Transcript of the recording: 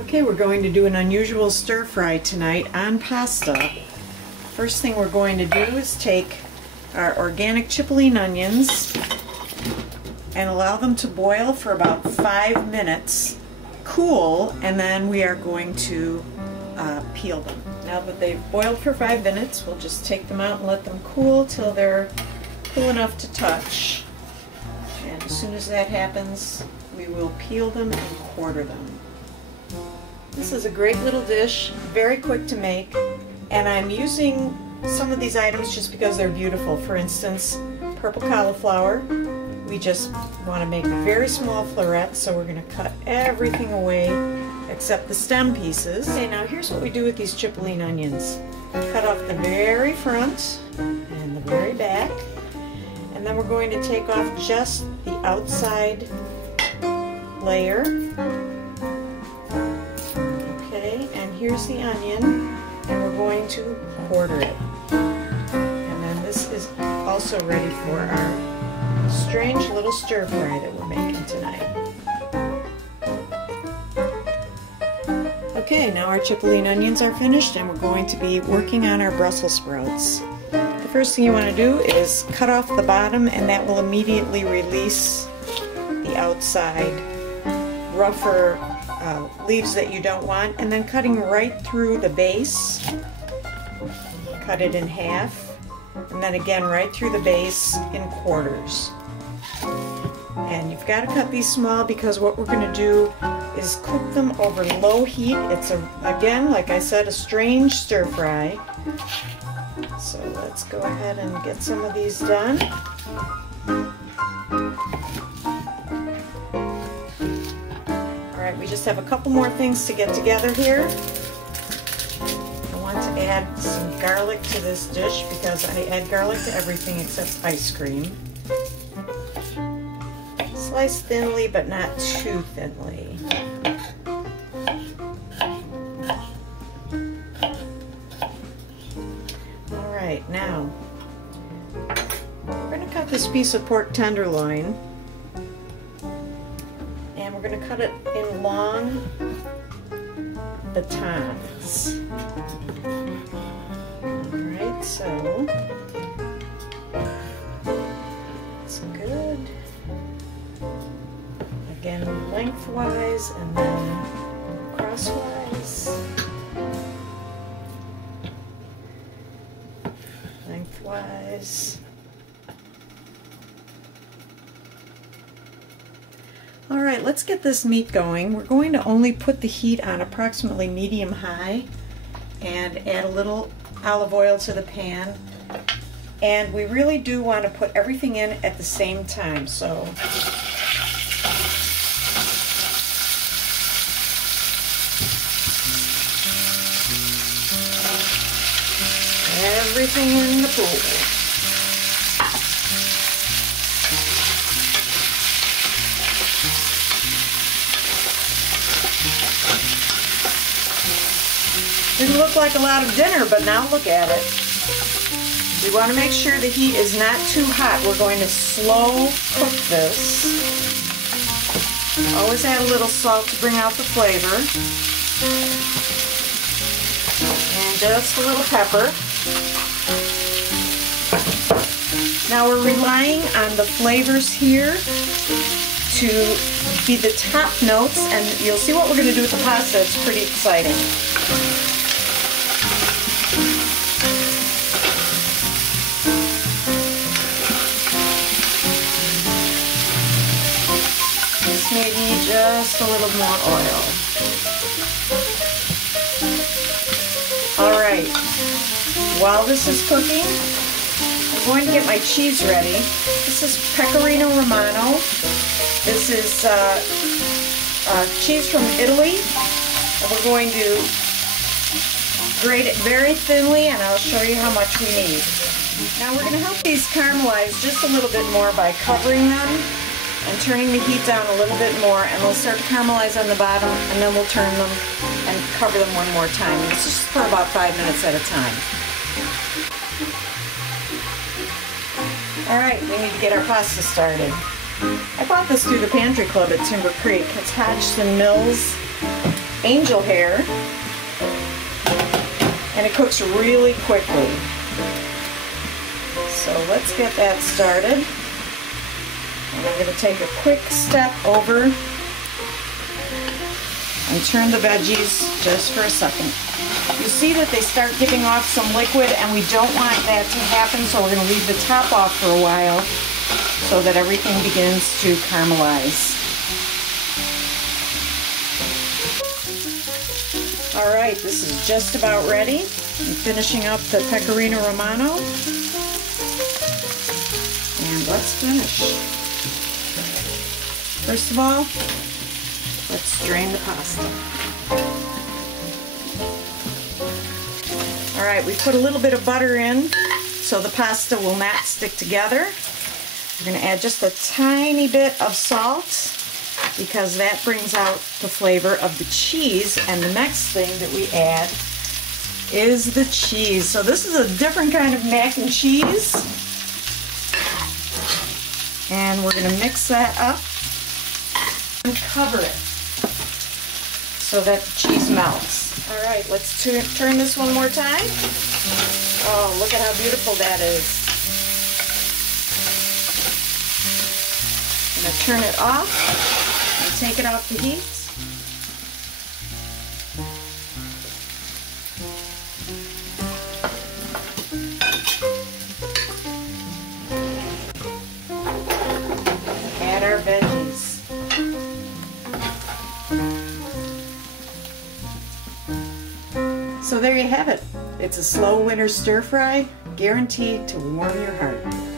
Okay, we're going to do an unusual stir fry tonight on pasta. First thing we're going to do is take our organic chipolline onions and allow them to boil for about 5 minutes, cool, and then we are going to peel them. Now that they've boiled for 5 minutes, we'll just take them out and let them cool till they're cool enough to touch. And as soon as that happens, we will peel them and quarter them. This is a great little dish, very quick to make, and I'm using some of these items just because they're beautiful. For instance, purple cauliflower. We just want to make very small florets, so we're going to cut everything away except the stem pieces. Okay, now here's what we do with these chipolline onions. Cut off the very front and the very back, and then we're going to take off just the outside layer. Okay, and here's the onion, and we're going to quarter it. And then this is also ready for our strange little stir fry that we're making tonight. Okay, now our chipolline onions are finished and we're going to be working on our Brussels sprouts. The first thing you want to do is cut off the bottom, and that will immediately release the outside rougher leaves that you don't want, and then cutting right through the base, cut it in half, and then again right through the base in quarters. And you've got to cut these small because what we're going to do is cook them over low heat. It's again, like I said, a strange stir fry. So let's go ahead and get some of these done. Alright, we just have a couple more things to get together here. I want to add some garlic to this dish because I add garlic to everything except ice cream. Slice thinly, but not too thinly. Alright, now we're going to cut this piece of pork tenderloin, and we're going to cut it in long batons. Alright, so that's good. Again, lengthwise and then crosswise. Lengthwise. Alright, let's get this meat going. We're going to only put the heat on approximately medium-high and add a little olive oil to the pan. And we really do want to put everything in at the same time, so everything in the pool. Didn't look like a lot of dinner, but now look at it. We want to make sure the heat is not too hot. We're going to slow cook this. Always add a little salt to bring out the flavor. And just a little pepper. Now we're relying on the flavors here to be the top notes, and you'll see what we're going to do with the pasta. It's pretty exciting. This may need just a little more oil. Alright, while this is cooking, I'm going to get my cheese ready. This is Pecorino Romano. This is cheese from Italy, and we're going to grate it very thinly, and I'll show you how much we need. Now we're going to help these caramelize just a little bit more by covering them and turning the heat down a little bit more, and they'll start to caramelize on the bottom, and then we'll turn them and cover them one more time. It's just for about 5 minutes at a time. Alright, we need to get our pasta started. I bought this through the Pantry Club at Timber Creek. It's Hodgson Mills angel hair, and it cooks really quickly. So let's get that started. And I'm going to take a quick step over and turn the veggies just for a second. You see that they start giving off some liquid, and we don't want that to happen, so we're going to leave the top off for a while so that everything begins to caramelize. Alright, this is just about ready. I'm finishing up the pecorino romano. And let's finish. First of all, let's drain the pasta. Alright, we put a little bit of butter in so the pasta will not stick together. We're going to add just a tiny bit of salt because that brings out the flavor of the cheese. And the next thing that we add is the cheese. So this is a different kind of mac and cheese. And we're going to mix that up and cover it so that the cheese melts. All right, let's turn this one more time. Oh, look at how beautiful that is. I'm going to turn it off and take it off the heat. Add our veggies. So there you have it. It's a Slooow winter stir fry, guaranteed to warm your heart.